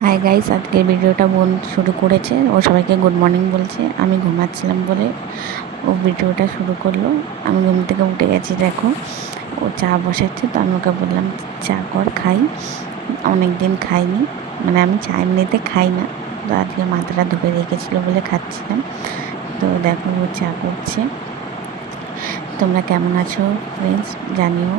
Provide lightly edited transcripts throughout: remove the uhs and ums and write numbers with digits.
Hi guys, আজকের ভিডিওটা বোন শুরু করেছে। ও সবাইকে গুড মর্নিং বলছে। আমি ঘুমাচ্ছিলাম বলে ও ভিডিওটা শুরু করলো। আমি ঘুম থেকে উঠে গেছি, দেখো ও চা বসাচ্ছে। তো আমি ওকে বললাম চা কর, খাই। অনেক দিন খাইনি, মানে আমি চা এমনিতে খাই না, তো আজকে মাথাটা ধুয়ে রেখেছিলো বলে খাচ্ছিলাম। তো দেখো ও চা করছে। তোমরা কেমন আছো ফ্রেন্ডস জানিও।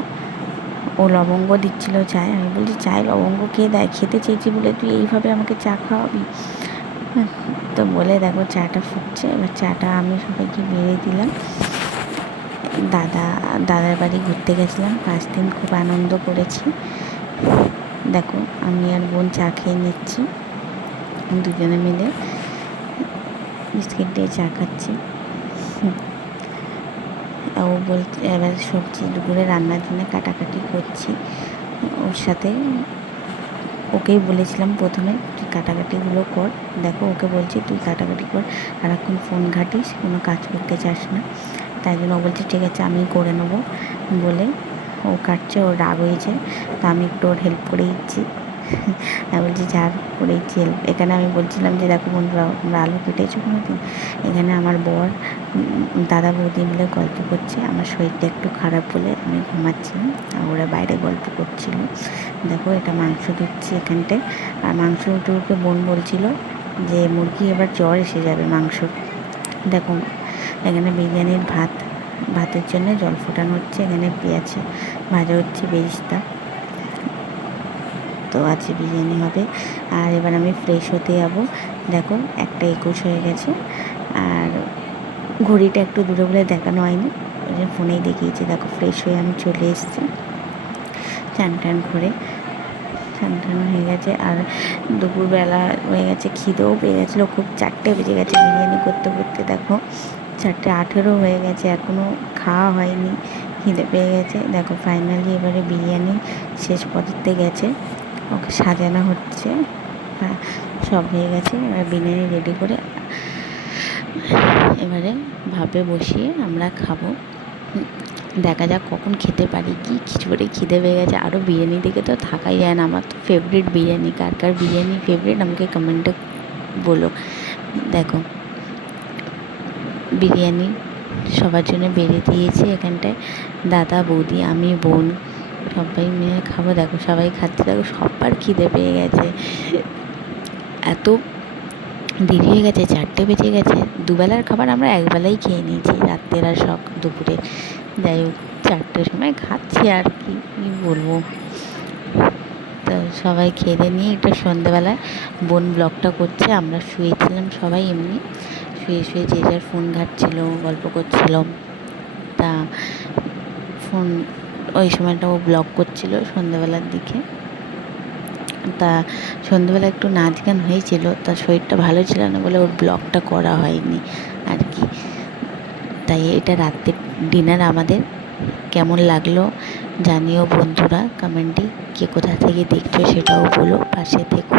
ও লবঙ্গ দিচ্ছিল চায়। আমি বলছি চায় লবঙ্গ কে দেয়? খেতে চেয়েছি বলে তুই এইভাবে আমাকে চা খাওয়াবি? তো বলে দেখো চাটা ফুটছে। এবার চাটা আমি সবাইকে বেড়ে দিলাম। দাদার বাড়ি ঘুরতে গেছিলাম, 5 দিন খুব আনন্দ করেছি। দেখো আমি আর বোন চা খেয়ে নিচ্ছি, দুজনে মিলে বিস্কিট দিয়ে চা খাচ্ছি। ও বলছে এবার সবজি দুপুরে রান্নার জন্য কাটাকাটি করছি ওর সাথে। ওকেই বলেছিলাম প্রথমে তুই কাটাকাটিগুলো কর। দেখো ওকে বলছি তুই কাটাকাটি কর, সারাক্ষণ ফোন ঘাটিস, কোনো কাজ করতে চাস না। তাই জন্য ও বলছে ঠিক আছে আমি করে নেবো বলে ও কাটছে। ওর রাগ হয়েছে, তা আমি একটু ওর হেল্প করে দিচ্ছি। আমি বলছি যার করে দিচ্ছি হেল্প। এখানে আমি বলছিলাম যে দেখো বন্ধুরা, আমরা আলু কেটেছো কোনো দিন? এখানে আমার বর দাদা বৌদি মিলে গল্প করছে। আমার শরীরটা একটু খারাপ বলে আমি ঘুমাচ্ছিলাম, আর ওরা বাইরে গল্প করছিল। দেখো এটা মাংস দিচ্ছি এখানটায়। আর মাংস উঠে উঠে বোন বলছিল যে মুরগি এবার জ্বর এসে যাবে মাংসর। দেখো এখানে বিরিয়ানির ভাতের জন্য জল ফোটানো হচ্ছে। এখানে পেঁয়াজ ভাজা হচ্ছে, বেরেস্তা। তো আজকে বিরিয়ানি হবে। আর এবার আমি ফ্রেশ হতে যাবো। দেখো 1:21 হয়ে গেছে, আর ঘড়িটা একটু দূরে বলে দেখানো হয়নি, ওই জন্য ফোনেই দেখিয়েছি। দেখো ফ্রেশ হয়ে আমি চলে এসেছি, চান টান করে টান হয়ে গেছে। আর দুপুরবেলা হয়ে গেছে, খিদেও পেয়ে গেছিলো খুব। 4টে বেজে গেছে বিরিয়ানি করতে করতে। দেখো 4:18 হয়ে গেছে, এখনও খাওয়া হয়নি, খিদে পেয়ে গেছে। দেখো ফাইনালি এবারে বিরিয়ানি শেষ পর্যায়ে গেছে, ওকে সাজানো হচ্ছে, সব হয়ে গেছে। এবার বিরিয়ানি রেডি করে এবারে ভাবে বসিয়ে আমরা খাবো। দেখা যাক কখন খেতে পারি। কি খিচুড়ি খিদে পেয়ে গেছে আরও। বিরিয়ানি দেখে তো থাকাই যায় না। আমার তো ফেভারিট বিরিয়ানি। কার কার বিরিয়ানি ফেভারিট আমাকে কমেন্টে বলো। দেখো বিরিয়ানি সবার জন্য বেড়ে দিয়েছি এখানটায়, দাদা বৌদি আমি বোন সবাই মিলে খাবো। দেখো সবাই খাচ্ছে, দেখো সবার খিদে পেয়ে গেছে। এত দেরি হয়ে গেছে, 4টে বেজে গেছে। দুবেলার খাবার আমরা একবেলাই খেয়ে নিয়েছি, রাত্রের আর দুপুরে। যাই হোক 4টের সময় খাচ্ছি, আর কি বলবো। তো সবাই খেয়ে নিয়ে একটু সন্ধ্যেবেলায় বোন ব্লগটা করছে। আমরা শুয়েছিলাম সবাই এমনি, শুয়ে শুয়ে যে যার ফোন ঘাঁটছিল, গল্প করছিল। তা ফোন ওই সময়টা ও ব্লগ করছিল সন্ধ্যেবেলার দিকে। তা সন্ধ্যেবেলা একটু নাচ গান হয়েছিল, তার শরীরটা ভালো ছিল না বলে ওর ব্লগটা করা হয়নি আর কি। তাই এটা রাত্রের ডিনার আমাদের। কেমন লাগলো জানিও বন্ধুরা কমেন্টে, কে কোথা থেকে দেখছো সেটাও বলো, পাশে থেকো।